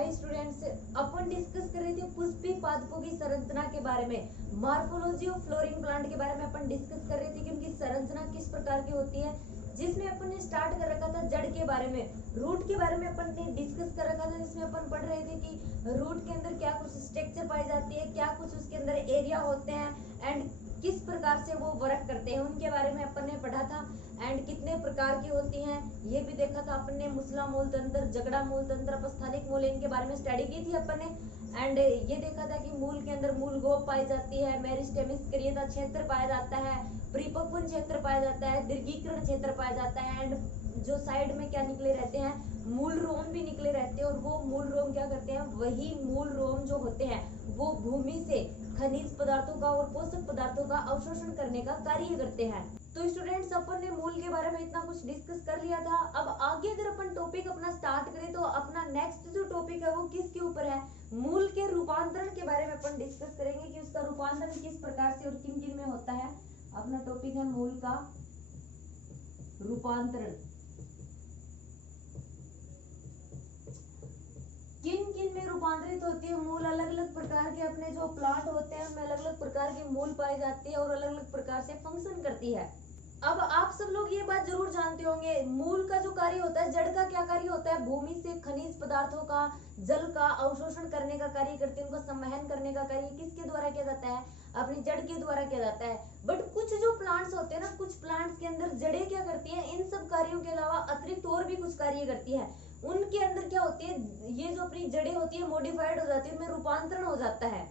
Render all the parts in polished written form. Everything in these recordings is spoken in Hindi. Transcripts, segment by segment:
हाय स्टूडेंट्स, अपन डिस्कस कर रहे थे पुष्पी पादपों की संरचना के बारे में। मॉर्फोलॉजी ऑफ फ्लोरिंग प्लांट के बारे में अपन डिस्कस कर रहे थे कि उनकी संरचना किस प्रकार की होती है, जिसमें अपन ने स्टार्ट कर रखा था जड़ के बारे में। रूट के बारे में अपन ने डिस्कस कर रखा था, जिसमें अपन पढ़ रहे थे कि रूट के अंदर क्या कुछ स्ट्रक्चर पाई जाती है, क्या कुछ उसके अंदर एरिया होते हैं एंड किस प्रकार से वो वर्क करते हैं, उनके बारे में अपन ने पढ़ा था। एंड कितने प्रकार की होती हैं ये भी देखा था अपन ने। मुसला मूल तंत्र, जगड़ा मूल तंत्र, अपस्थानिक मूल, इनके बारे में स्टडी की थी अपन ने। एंड ये देखा था कि मूल के अंदर मूल गोप पाई जाती है, मेरिस्टेमिस क्रियता क्षेत्र पाया जाता है, परिपक्वन क्षेत्र पाया जाता है, दीर्घीकरण क्षेत्र पाया जाता है। एंड जो साइड में क्या निकले रहते हैं, मूल रोम भी निकले रहते हैं। और वो मूल रोम क्या करते हैं, वही मूल रोम जो होते हैं वो भूमि से खनिज पदार्थों का और पोषक पदार्थों का अवशोषण करने का कार्य करते हैं। तो स्टूडेंट्स, अपन ने मूल के बारे में इतना कुछ डिस्कस कर लिया था। अब आगे अगर अपन टॉपिक अपना स्टार्ट करें तो अपना नेक्स्ट जो टॉपिक है वो किसके ऊपर है, मूल के रूपांतरण के बारे में अपन डिस्कस करेंगे कि उसका रूपांतरण किस प्रकार से और किन किन में होता है। अपना टॉपिक है मूल का रूपांतरण। किन किन में रूपांतरित होती है मूल, अलग अलग प्रकार के अपने जो प्लांट होते हैं उनमें अलग अलग प्रकार की मूल पाई जाती है और अलग अलग प्रकार से फंक्शन करती है। अब आप सब लोग ये बात जरूर जानते होंगे, मूल का जो कार्य होता है, जड़ का क्या कार्य होता है, भूमि से खनिज पदार्थों का, जल का अवशोषण करने का कार्य करती है, उनको संवहन करने का कार्य किसके द्वारा किया जाता है, अपनी जड़ के द्वारा किया जाता है। बट कुछ जो प्लांट्स होते हैं ना, कुछ प्लांट्स के अंदर जड़ें क्या करती हैं, इन सब कार्यों के अलावा अतिरिक्त और भी कुछ कार्य करती है। उनके अंदर क्या होती है, ये जो अपनी जड़ें होती है मॉडिफाइड हो जाती है, उनमें रूपांतरण हो जाता है।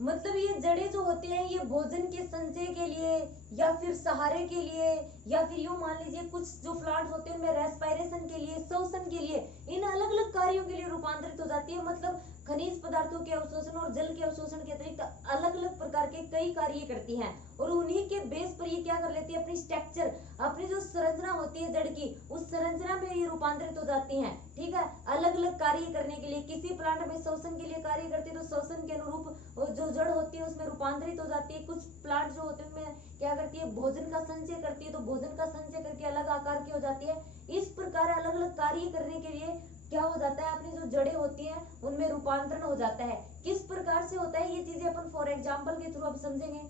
मतलब ये जड़ें जो होती हैं ये भोजन के संचय के लिए या फिर सहारे के लिए, या फिर यूं मान लीजिए कुछ जो प्लांट्स होते हैं उनमें रेस्पिरेशन के लिए, श्वसन के लिए, इन अलग अलग कार्यों के लिए रूपांतरित हो जाती है। मतलब खनिज पदार्थों के अवशोषण और जल के अवशोषण के अतिरिक्त अलग अलग प्रकार के कई कार्य करती हैं। और उन्हीं के बेस पर ये क्या कर लेती है, अपनी स्ट्रक्चर, अपनी जो संरचना होती है जड़ की, उस संरचना में ये रूपांतरित हो जाती हैं। ठीक है, अलग अलग कार्य करने के लिए। किसी प्लांट में श्वसन के लिए कार्य करती है तो श्वसन के अनुरूप जो जड़ होती है उसमें रूपांतरित हो जाती है। कुछ प्लांट जो होते हैं उनमें क्या करती है, भोजन का संचय करती है, तो भोजन का संचय करके अलग आकार की हो जाती है। इस प्रकार अलग अलग कार्य करने के लिए क्या हो जाता है, अपनी जो जड़ें होती हैं उनमें रूपांतरण हो जाता है। किस प्रकार से होता है ये चीजें अपन फॉर एग्जांपल के थ्रू अब समझेंगे।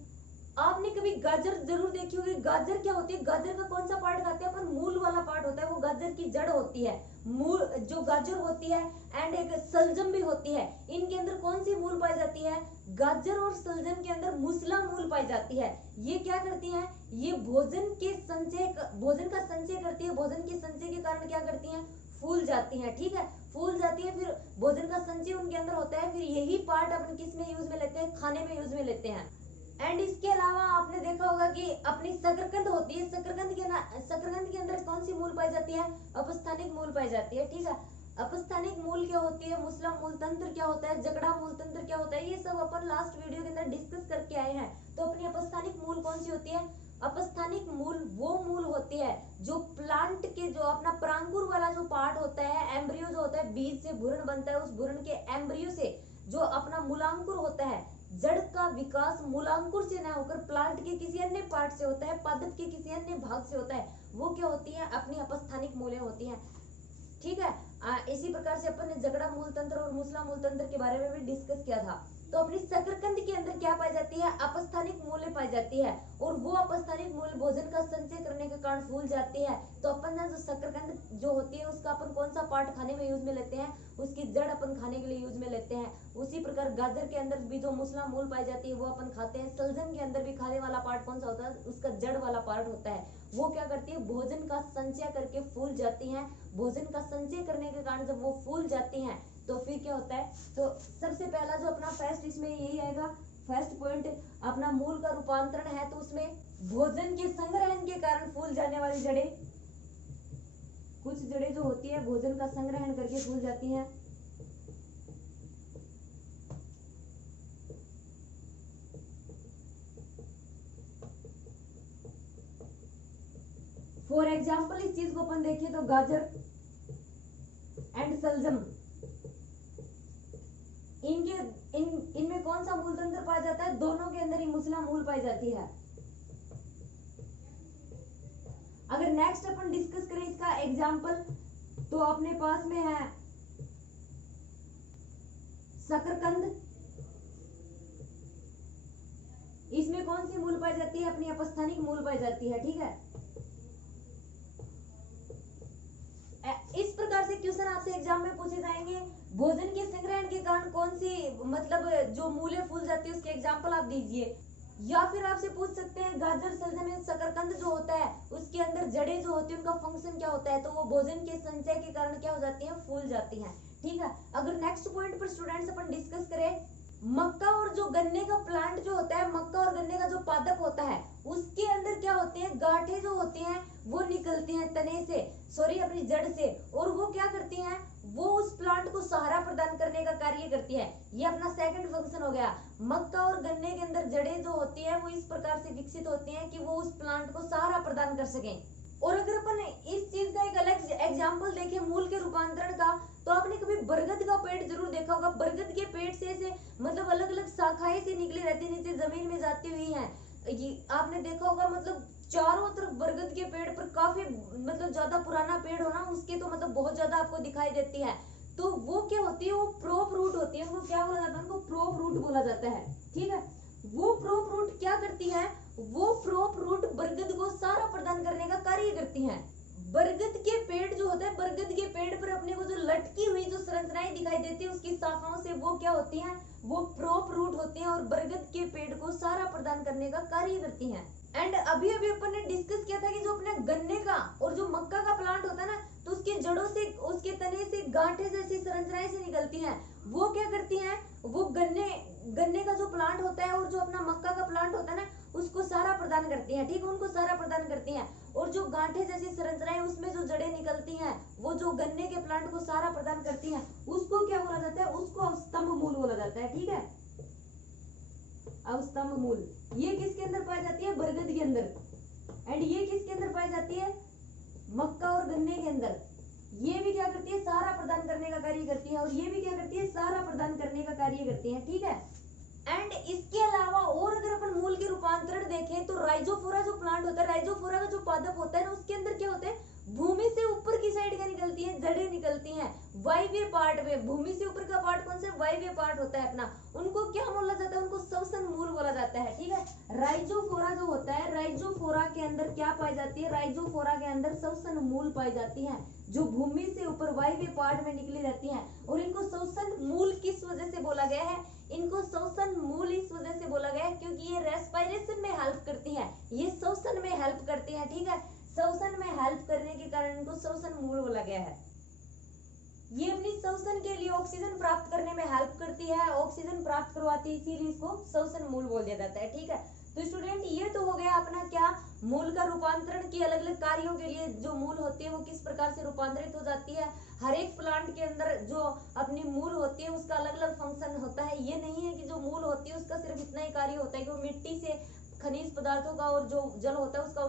आपने कभी गाजर जरूर देखी होगी। गाजर क्या होती है, गाजर का कौन सा पार्ट खाते हैं अपन, मूल वाला पार्ट होता है, वो गाजर की जड़ होती है। मूल जो गाजर होती है एंड एक सलजम भी होती है, इनके अंदर कौन सी मूल पाई जाती है, गाजर और सलजम के अंदर मुसला मूल पाई जाती है। ये क्या करती है, ये भोजन का संचय करती है। भोजन के संचय के कारण क्या करती है, फूल जाती हैं। ठीक है, फूल जाती है, फिर भोजन का संचय उनके अंदर होता है, फिर यही पार्ट अपन किस में यूज में लेते हैं, खाने में यूज में लेते हैं। एंड इसके अलावा आपने देखा होगा कि अपनी शकरकंद होती है, शकरकंद के अंदर कौन सी मूल पाई जाती है, अपस्थानिक मूल पाई जाती है। ठीक है, अपस्थानिक मूल क्या होती है, मुसला मूल तंत्र क्या होता है, जगड़ा मूल तंत्र क्या होता है, ये सब अपन लास्ट वीडियो के अंदर डिस्कस करके आए हैं। तो अपनी अपस्थानिक मूल कौन सी होती है, अपस्थानिक मूल वो मूल होती है जो प्लांट के जो अपना प्रांकुर वाला जो पार्ट होता है, एम्ब्रियो जो होता है, बीज से भ्रूण बनता है, उस भ्रूण के एम्ब्रियो से जो अपना मूलांकुर होता है, जड़ का विकास मूलांकुर से न होकर प्लांट के किसी अन्य पार्ट से होता है, पादप के किसी अन्य भाग से होता है, वो क्या होती है, अपनी अपस्थानिक मूलें होती हैं। ठीक है, इसी प्रकार से अपन ने जगड़ा मूल तंत्र और मुसला मूल तंत्र के बारे में भी डिस्कस किया था। तो अपनी शकरकंद के अंदर क्या पाई जाती है, अपस्थानिक मूल्य पाई जाती है, और वो अपस्थानिक मूल्य भोजन का संचय करने के कारण फूल जाती है। तो अपन ना जो शकरकंद जो होती है उसका अपन कौन सा पार्ट खाने में यूज में लेते हैं, उसकी जड़ अपन खाने के लिए यूज में लेते हैं। उसी प्रकार गाजर के अंदर भी जो मुसला मूल पाई जाती है वो अपन खाते हैं। सलजम के अंदर भी खाने वाला पार्ट कौन सा होता है, उसका जड़ वाला पार्ट होता है। वो क्या करती है, भोजन का संचय करके फूल जाती हैं। भोजन का संचय करने के कारण जब वो फूल जाती हैं तो फिर क्या होता है, तो सबसे पहला जो अपना फर्स्ट इसमें यही आएगा, फर्स्ट पॉइंट अपना मूल का रूपांतरण है। तो उसमें भोजन के संग्रहण के कारण फूल जाने वाली जड़ें, कुछ जड़ें जो होती है भोजन का संग्रहण करके फूल जाती हैं। फॉर एग्जाम्पल इस चीज को अपन देखें तो गाजर एंड सलजम, इनमें कौन सा मूल तंत्र पाया जाता है, दोनों के अंदर ही मुसला मूल पाई जाती है। अगर नेक्स्ट अपन डिस्कस करें इसका एग्जाम्पल तो अपने पास में है शकरकंद, इसमें कौन सी मूल पाई जाती है? अपनी अपस्थानिक मूल पाई जाती है, ठीक है। इस प्रकार से क्वेश्चन आपसे एग्जाम में पूछे जाएंगे। भोजन के संग्रहण के कारण कौन सी मतलब जो मूलें फूल जाती है उसके एग्जाम्पल आप दीजिए। या फिर आपसे पूछ सकते हैं गाजर, सलजम, शकरकंद जो होता है उसके अंदर जड़ें जो होती है उनका फंक्शन क्या होता है? तो वो भोजन के संचय के कारण क्या हो जाती है? फूल जाती हैं, ठीक है। अगर नेक्स्ट पॉइंट पर स्टूडेंट्स अपन डिस्कस करें, मक्का और जो गन्ने का प्लांट जो होता है, मक्का और गन्ने का जो पादप होता है उसके अंदर क्या होते हैं? गांठें जो होती हैं वो निकलती हैं तने से, सॉरी अपनी जड़ से, और वो क्या करती हैं? वो उस प्लांट को सहारा प्रदान करने का कार्य करती है। ये अपना सेकंड फंक्शन हो गया। मक्का और गन्ने के अंदर जड़ें जो होती हैं वो इस प्रकार से विकसित होती हैं कि वो उस प्लांट को सहारा प्रदान कर सकें। और अगर अपन इस चीज का एक अलग एग्जाम्पल देखें मूल के रूपांतरण का, तो आपने कभी बरगद का पेड़ जरूर देखा होगा। बरगद के पेड़ से मतलब अलग अलग शाखाएं से निकली रहती है, नीचे जमीन में जाती हुई हैं। ये आपने देखा होगा, मतलब चारों तरफ बरगद के पेड़ पर काफी मतलब ज्यादा पुराना पेड़ हो ना, उसके तो मतलब बहुत ज्यादा आपको दिखाई देती है। तो वो क्या होती है? वो प्रोप रूट होती है। उनको क्या बोला जाता है? उनको प्रोप रूट बोला जाता है, ठीक है। वो प्रोप रूट क्या करती है? वो प्रोप रूट बरगद को सहारा प्रदान करने का कार्य करती हैं। बरगद के पेड़ जो होता है, बरगद के पेड़ पर अपने को जो लटकी हुई जो संरचनाएं दिखाई देती है उसकी शाखाओं से, वो क्या होती हैं? वो प्रोप रूट होती हैं और बरगद के पेड़ को सहारा प्रदान करने का कार्य करती हैं। एंड अभी अभी अपन ने डिस्कस किया था कि जो अपने गन्ने का और जो मक्का का प्लांट होता है ना, तो उसके जड़ों से, उसके तने से गांठें जैसी संरचनाएं से निकलती हैं। वो क्या करती हैं? वो गन्ने का जो प्लांट होता है और जो अपना मक्का का प्लांट होता है ना, उसको सहारा प्रदान करती हैं, ठीक है, उनको सहारा प्रदान करती हैं। और जो गांठें जैसी संरचनाएं उसमें जो जड़ें निकलती हैं, वो जो गन्ने के प्लांट को सहारा प्रदान करती हैं, उसको क्या बोला जाता है? उसको स्तंभ मूल बोला जाता है, ठीक है। अब स्तंभ मूल ये किसके अंदर पाई जाती है? बरगद के अंदर। एंड ये किसके अंदर पाई जाती है? मक्का और गन्ने के अंदर। ये भी क्या करती है? सहारा प्रदान करने का कार्य करती है, और ये भी क्या करती है? सहारा प्रदान करने का कार्य करती है, ठीक है। एंड इसके अलावा और अगर अपन मूल के रूपांतरण देखें तो राइजोफोरा जो प्लांट होता है, राइजोफोरा का जो पादप होता है ना, उसके अंदर क्या होता है? भूमि से ऊपर की साइड क्या निकलती है? जड़ें निकलती हैं वायवीय पार्ट में। भूमि से ऊपर का पार्ट कौन सा? वायवीय पार्ट होता है अपना। उनको क्या बोला जाता है? उनको श्वसन मूल बोला जाता है, ठीक है। राइजोफोरा जो होता है, राइजोफोरा के अंदर क्या पाई जाती है? राइजोफोरा के अंदर श्वसन मूल पाई जाती है, जो भूमि से ऊपर वायवीय पार्ट में निकली रहती हैं। और इनको श्वसन मूल किस वजह से बोला गया है? इनको श्वसन मूल इस वजह से बोला गया है क्योंकि ये रेस्पिरेशन में हेल्प करती है, ये श्वसन में हेल्प करती है, ठीक है। श्वसन में हेल्प करने के कारण इनको श्वसन मूल बोला गया है। ये अपनी श्वसन के लिए ऑक्सीजन प्राप्त करने में हेल्प करती है, ऑक्सीजन प्राप्त करवाती है, इसीलिए इसको श्वसन मूल बोल दिया जाता है, ठीक है। तो स्टूडेंट ये तो हो गया अपना क्या? मूल का रूपांतरण की अलग अलग कार्यों के लिए जो मूल होती है वो किस प्रकार से रूपांतरित हो जाती है। हर एक प्लांट के अंदर जो अपनी मूल होती है उसका अलग अलग फंक्शन होता है। ये नहीं है कि जो मूल होती है उसका सिर्फ इतना ही कार्य होता है कि वो मिट्टी से खनिज पदार्थों का और जो जल होता है उसका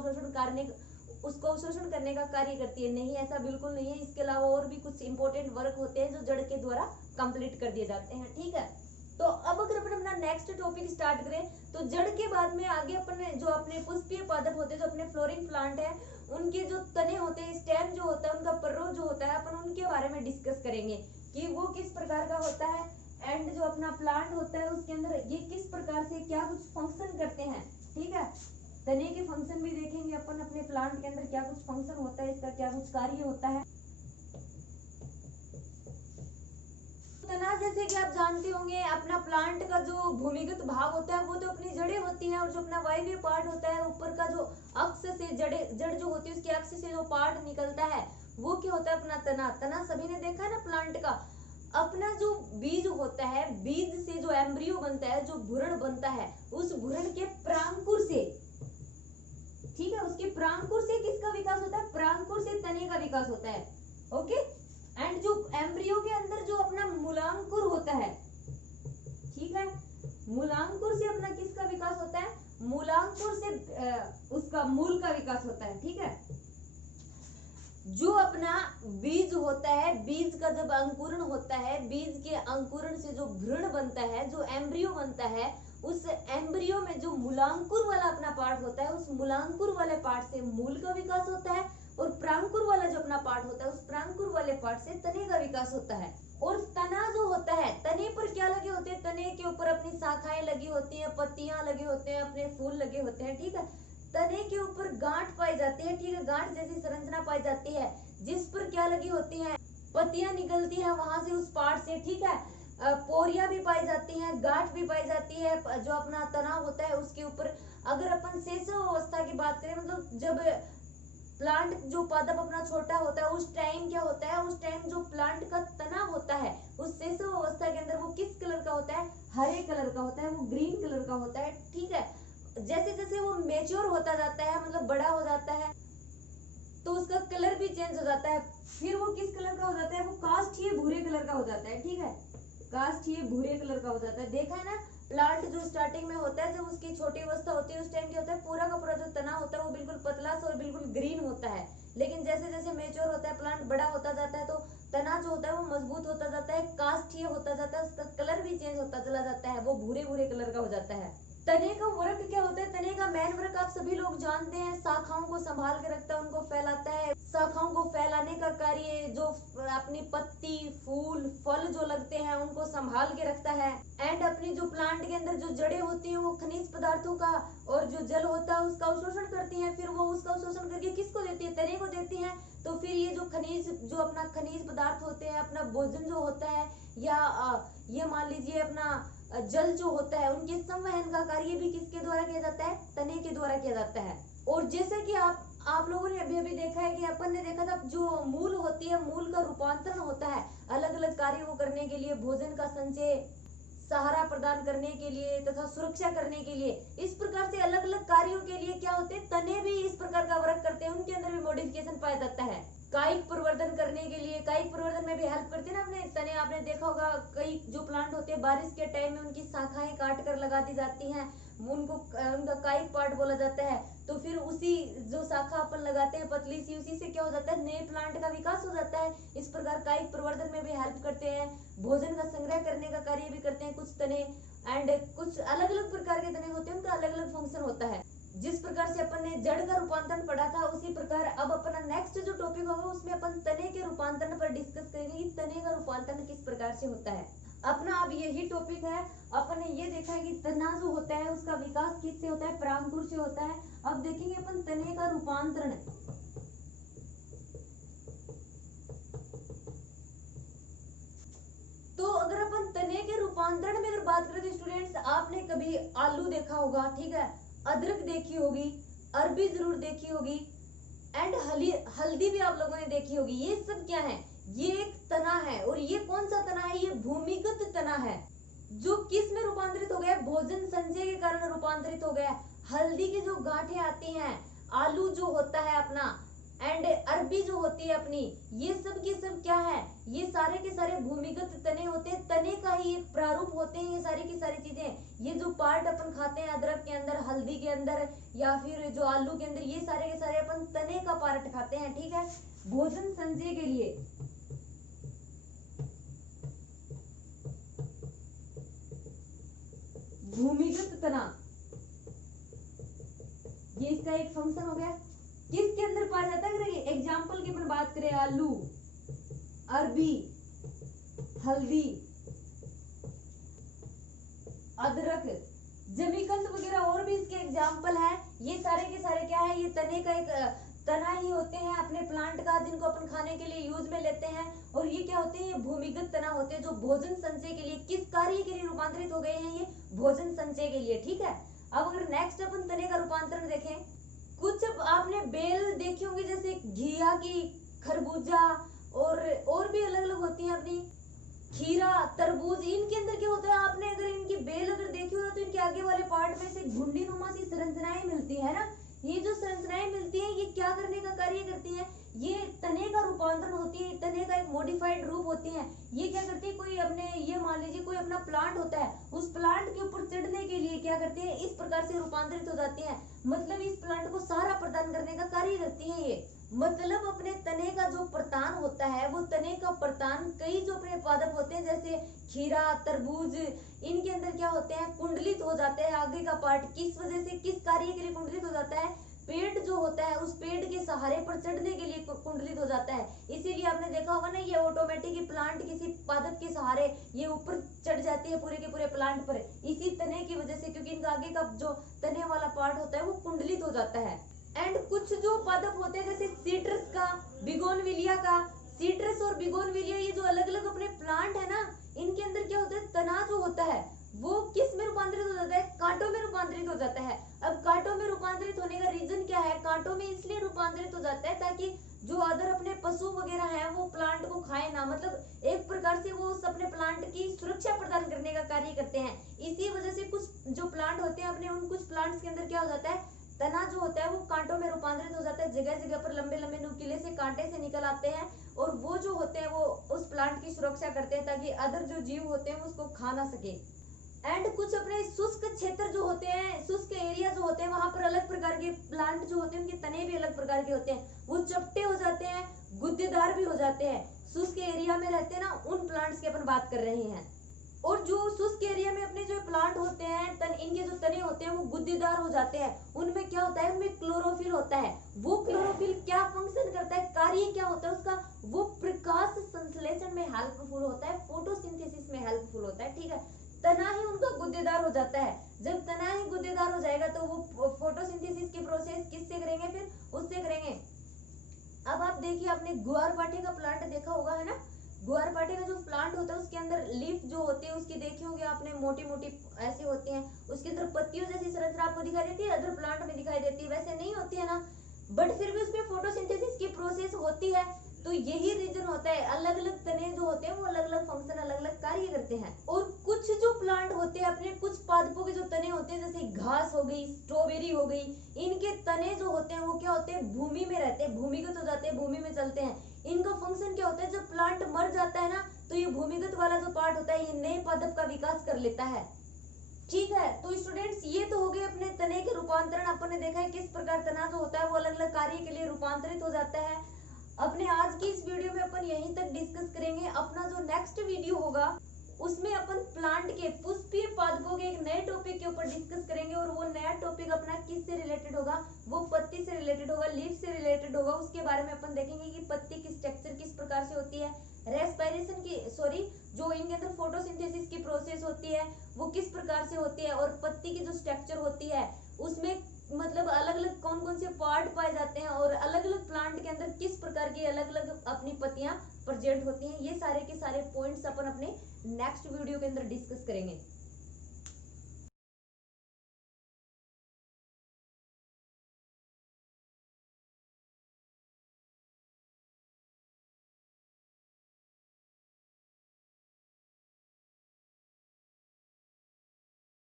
अवशोषण करने का कार्य करती है। नहीं, ऐसा बिल्कुल नहीं है। इसके अलावा और भी कुछ इंपॉर्टेंट वर्क होते हैं जो जड़ के द्वारा कंप्लीट कर दिए जाते हैं, ठीक है। तो अब अगर अपन अपना नेक्स्ट टॉपिक स्टार्ट करें तो जड़ के बाद में आगे अपन जो अपने पुष्पीय पादप होते हैं, जो अपने फ्लोरिंग प्लांट है, उनके जो तने होते हैं, स्टेम जो होता है, उनका पर्रो जो होता है, अपन उनके बारे में डिस्कस करेंगे कि वो किस प्रकार का होता है। एंड जो अपना प्लांट होता है उसके अंदर ये किस प्रकार से क्या कुछ फंक्शन करते हैं, ठीक है। तने के फंक्शन भी देखेंगे अपन, अपने प्लांट के अंदर क्या कुछ फंक्शन होता है, इसका क्या कुछ कार्य होता है। तना जैसे कि आप जानते होंगे अपना प्लांट का जो भूमिगत भाग होता है वो तो अपनी जड़ें होती हैं, और जो अपना वायवीय पार्ट होता है ऊपर का जो अक्ष से जड़ जो होती है उसके अक्ष से जो पार्ट निकलता है वो क्या होता है? अपना तना। तना सभी ने देखा है ना प्लांट का। अपना जो बीज होता है, बीज से जो एम्ब्रियो बनता है, जो भ्रूण बनता है, उस भ्रूण के प्रांकुर से, ठीक है, उसके प्रांकुर से किसका विकास होता है? प्रांकुर से तने का विकास होता है, ओके। एंड जो एम्ब्रियो के अंदर जो अपना मूलांकुर होता है, ठीक है, मूलांकुर से अपना किसका विकास होता है? मूलांकुर से उसका मूल का विकास होता है, ठीक है। जो अपना बीज होता है, बीज का जब अंकुरण होता है, बीज के अंकुरण से जो भ्रूण बनता है, जो एम्ब्रियो बनता है, उस एम्ब्रियो में जो मूलांकुर वाला अपना पार्ट होता है, उस मूलांकुर वाले पार्ट से मूल का विकास होता है, और प्रांकुर वाला जो अपना पार्ट होता है उस प्रांकुर वाले पार्ट से तने का विकास होता है। और तना जो होता है, तने पर क्या पत्तियां लगे होते हैं, अपने फूल लगे होते हैं, ठीक है। तने के ऊपर गांठ पाई जाती है, ठीक है, गांठ जैसी संरचना पाई जाती है, जिस पर क्या लगी होती है, पत्तियां निकलती है वहां से, उस पार्ट से, ठीक है। पोरिया भी पाई जाती हैं, गांठ भी पाई जाती है, जो अपना तना होता है उसके ऊपर। अगर अपन सेसव अवस्था की बात करें, मतलब जब प्लांट जो पादप अपना छोटा होता है उस टाइम क्या होता है, उस टाइम जो प्लांट का तना होता है उस सेसव अवस्था के अंदर वो किस कलर का होता है, हरे कलर का होता है, वो ग्रीन कलर का होता है, ठीक है। जैसे जैसे वो मेच्योर होता जाता है, मतलब बड़ा हो जाता है, तो उसका कलर भी चेंज हो जाता है। फिर वो किस कलर का हो जाता है, वो काष्ठीय भूरे कलर का हो जाता है, ठीक है, काष्ठीय भूरे कलर का हो जाता है। देखा है ना, प्लांट जो स्टार्टिंग में होता है, जब उसकी छोटी अवस्था होती है उस टाइम क्या होता है, पूरा का पूरा जो तना होता है वो बिल्कुल पतला सा और बिल्कुल ग्रीन होता है। लेकिन जैसे जैसे मेच्योर होता है, प्लांट बड़ा होता जाता है, तो तना जो होता है वो मजबूत होता जाता है, काष्ठीय होता जाता है, उसका कलर भी चेंज होता चला जाता है, वो भूरे भूरे कलर का हो जाता है। तने का वर्क क्या होता है, तने का मेन वर्क आप सभी लोग जानते हैं, शाखाओं को संभाल के रखता है, उनको फैलाता है। शाखाओं को फैलाने का कार्य, जो अपनी पत्ती, फूल, फल जो लगते हैं उनको संभाल के रखता है। एंड अपनी जो प्लांट के अंदर जो जड़ें होती हैं वो खनिज पदार्थों का और जो जल होता है उसका अवशोषण करती हैं, फिर वो उसका अवशोषण करके किसको देती है, तने को देती हैं। तो फिर ये जो खनिज, जो अपना खनिज पदार्थ होते हैं, अपना भोजन जो होता है, या ये मान लीजिए अपना जल जो होता है, उनके संवहन का कार्य भी किसके द्वारा किया जाता है, तने के द्वारा किया जाता है। और जैसे कि आप लोगों ने अभी अभी देखा है कि अपन ने देखा था, जो मूल होती है, मूल का रूपांतरण होता है अलग अलग कार्यों को करने के लिए, भोजन का संचय, सहारा प्रदान करने के लिए तथा सुरक्षा करने के लिए। इस प्रकार से अलग अलग कार्यों के लिए क्या होते हैं, तने भी इस प्रकार का वर्क करते हैं, उनके अंदर भी मॉडिफिकेशन पाया जाता है। कायिक प्रवर्धन करने के लिए, कायिक प्रवर्धन में भी हेल्प करते हैं ना अपने तने। आपने देखा होगा कई जो प्लांट होते हैं बारिश के टाइम में उनकी शाखाएं काट कर लगा दी जाती हैं, उनको उनका कायिक पार्ट बोला जाता है। तो फिर उसी जो शाखा अपन लगाते हैं पतली सी, उसी से क्या हो जाता है, नए प्लांट का विकास हो जाता है। इस प्रकार कायिक प्रवर्धन में भी हेल्प करते हैं, भोजन का संग्रह करने का कार्य भी करते हैं कुछ तने। एंड कुछ अलग अलग प्रकार के तने होते हैं, उनका अलग अलग फंक्शन होता है। जिस प्रकार से अपन ने जड़ का रूपांतरण पढ़ा था, उसी प्रकार अब अपना नेक्स्ट जो टॉपिक होगा उसमें अपन तने के रूपांतरण पर डिस्कस करेंगे कि तने का रूपांतरण किस प्रकार से होता है। अपना अब यही टॉपिक है। अपन ने ये देखा है कि तना जो होता है उसका विकास किससे होता है, परागंकुर से होता है। अब देखेंगे अपन तने का रूपांतरण। तो अगर अपन तने के रूपांतरण में अगर बात करें तो स्टूडेंट्स, आपने कभी आलू देखा होगा, ठीक है, अदरक देखी होगी, अरबी जरूर देखी होगी, एंड हल्दी भी आप लोगों ने देखी होगी। ये सब क्या है, ये एक तना है। और ये कौन सा तना है, ये भूमिगत तना है, जो किस में रूपांतरित हो गया, भोजन संचय के कारण रूपांतरित हो गया। हल्दी की जो गांठें आती हैं, आलू जो होता है अपना, एंड अरबी जो होती है अपनी, ये सब के सब क्या है, ये सारे के सारे भूमिगत तने होते हैं, तने का ही एक प्रारूप होते हैं ये सारी की सारी चीजें। ये जो पार्ट अपन खाते हैं अदरक के अंदर, हल्दी के अंदर, या फिर जो आलू के अंदर, ये सारे के सारे अपन तने का पार्ट खाते हैं, ठीक है, भोजन संचय के लिए। भूमिगत तना, ये इसका एक फंक्शन हो गया। किसके अंदर पाया जाता है, एग्जाम्पल की अपन बात करें, आलू, अरबी, हल्दी, अदरक, जमीकंद वगैरह और भी इसके एग्जाम्पल है। ये सारे के सारे क्या है, ये तने का एक तना ही होते हैं अपने प्लांट का, जिनको अपन खाने के लिए यूज में लेते हैं। और ये क्या होते हैं, ये भूमिगत तना होते हैं, जो भोजन संचय के लिए, किस कार्य के लिए रूपांतरित हो गए हैं, ये भोजन संचय के लिए, ठीक है। अब अगर नेक्स्ट अपन तने का रूपांतरण देखें, कुछ आपने बेल देखी होंगी, जैसे घिया की, खरबूजा, और भी अलग अलग होती हैं अपनी, खीरा, तरबूज, इनके अंदर क्या होता है, आपने अगर इनकी बेल अगर देखी हो तो इनके आगे वाले पार्ट में से घुंडी नुमा सी संरचनाएं मिलती है ना। ये जो संरचनाएं मिलती हैं, ये क्या करने का कार्य करती हैं, ये तने का रूपांतरण होती है, तने का एक मॉडिफाइड रूप होती है। ये क्या करती है, कोई अपने, ये मान लीजिए कोई अपना प्लांट होता है, उस प्लांट के ऊपर चढ़ने के लिए क्या करती है, इस प्रकार से रूपांतरित हो जाती है। मतलब इस प्लांट को सहारा प्रदान करने का कार्य करती है ये। मतलब अपने तने का जो प्रतान होता है, वो तने का प्रतान कई जो अपने पादप होते हैं, जैसे खीरा, तरबूज, इनके अंदर क्या होते हैं, कुंडलित हो जाते हैं। आगे का पार्ट किस वजह से, किस कार्य के लिए कुंडलित हो जाता है, पेड़ जो होता है उस पेड़ के सहारे पर चढ़ने के लिए कुंडलित हो जाता है। इसीलिए आपने देखा होगा ना, ये ऑटोमेटिक प्लांट किसी पादप के सहारे ये ऊपर चढ़ जाती है पूरे के पूरे प्लांट पर, इसी तने की वजह से, क्योंकि इनका आगे का जो तने वाला पार्ट होता है वो कुंडलित हो जाता है। एंड कुछ जो पादप होते हैं जैसे सीट्रस का, बिगोनविलिया का, सीट्रस और बिगोनविलिया, ये जो अलग अलग अपने प्लांट है ना, इनके अंदर क्या होता है, तना जो होता है वो किस में रूपांतरित हो जाता है, कांटों में रूपांतरित हो जाता है। अब कांटों में रूपांतरित होने का रीजन क्या है, कांटों में इसलिए रूपांतरित हो जाता है ताकि जो अदर अपने पशु वगैरह हैं वो प्लांट को खाए ना, मतलब एक प्रकार से वो उस अपने प्लांट की सुरक्षा प्रदान करने का कार्य करते हैं। इसी वजह से कुछ जो प्लांट होते हैं अपने, उन कुछ प्लांट्स के अंदर क्या हो जाता है, तना जो होता है वो कांटों में रूपांतरित हो जाता है, जगह जगह पर लंबे लंबे नुकीले से कांटे से निकल आते हैं, और वो जो होते हैं वो उस प्लांट की सुरक्षा करते हैं ताकि अदर जो जीव होते हैं उसको खा ना सके। एंड कुछ अपने शुष्क क्षेत्र जो होते हैं, शुष्क एरिया जो होते हैं, वहां पर अलग प्रकार के प्लांट जो होते हैं उनके तने भी अलग प्रकार के होते हैं, वो चपटे हो जाते हैं, गुद्देदार भी हो जाते हैं। शुष्क एरिया में रहते हैं ना, उन प्लांट्स की अपन बात कर रहे हैं। और जो शुष्क एरिया में अपने जो प्लांट होते हैं, इनके जो तने होते हैं वो गुद्देदार हो जाते हैं, उनमें क्या होता है, उनमें क्लोरोफिल होता है। वो क्लोरोफिल क्या फंक्शन करता है, कार्य क्या होता है उसका, वो प्रकाश संश्लेषण में हेल्पफुल होता है, फोटोसिंथेसिस में हेल्पफुल होता है, ठीक है। तना ही उनका गुद्देदार हो जाता है। जब तना ही गुद्देदार हो जाएगा तो वो फोटोसिंथेसिस की प्रोसेस किससे करेंगे, फिर उससे करेंगे। अब आप देखिए, आपने ग्वारपाठे का प्लांट देखा होगा, है ना। ग्वारपाठे का जो प्लांट होता है उसके अंदर लीफ जो होती है उसकी देखी होगी आपने, मोटी मोटी ऐसी होती हैं, उसके अंदर पत्तियों जैसी संरचना आपको दिखाई देती है, अदर प्लांट में दिखाई देती है, वैसे नहीं होती है ना, बट फिर भी उसमें फोटोसिंथेसिस की प्रोसेस होती है। तो यही रीजन होता है, अलग अलग तने जो होते हैं वो अलग अलग फंक्शन, अलग अलग कार्य करते हैं। और कुछ जो प्लांट होते हैं अपने, कुछ पादपों के जो तने होते हैं जैसे घास हो गई, स्ट्रॉबेरी हो गई, इनके तने जो होते हैं वो क्या होते हैं, भूमि में रहते हैं, भूमिगत हो जाते हैं, भूमि में चलते हैं। इनका फंक्शन क्या होता है, जब प्लांट मर जाता है ना तो ये भूमिगत वाला जो पार्ट होता है ये नए पादप का विकास कर लेता है, ठीक है। तो स्टूडेंट्स, ये तो हो गए अपने तने के रूपांतरण। अपन ने देखा है किस प्रकार तना जो होता है वो अलग अलग कार्य के लिए रूपांतरित हो जाता है। अपने आज की इस वीडियो में अपन यहीं तक डिस्कस करेंगे। अपना जो नेक्स्ट वीडियो होगा उसमें अपन प्लांट के पुष्पीय पादपों के एक नए टॉपिक के ऊपर डिस्कस करेंगे, और वो नया टॉपिक अपना किससे रिलेटेड होगा, वो पत्ती से रिलेटेड होगा, लीफ से रिलेटेड होगा। उसके बारे में अपन देखेंगे कि पत्ती की स्ट्रक्चर किस प्रकार से होती है, रेस्पिरेशन की जो इनके अंदर फोटोसिंथेसिस की प्रोसेस होती है वो किस प्रकार से होती है, और पत्ती की जो स्ट्रक्चर होती है उसमें मतलब अलग अलग कौन कौन से पार्ट पाए जाते हैं, और अलग अलग प्लांट के अंदर किस प्रकार की अलग अलग अपनी पत्तियां प्रेजेंट होती हैं। ये सारे के सारे पॉइंट्स अपन अपने नेक्स्ट वीडियो के अंदर डिस्कस करेंगे।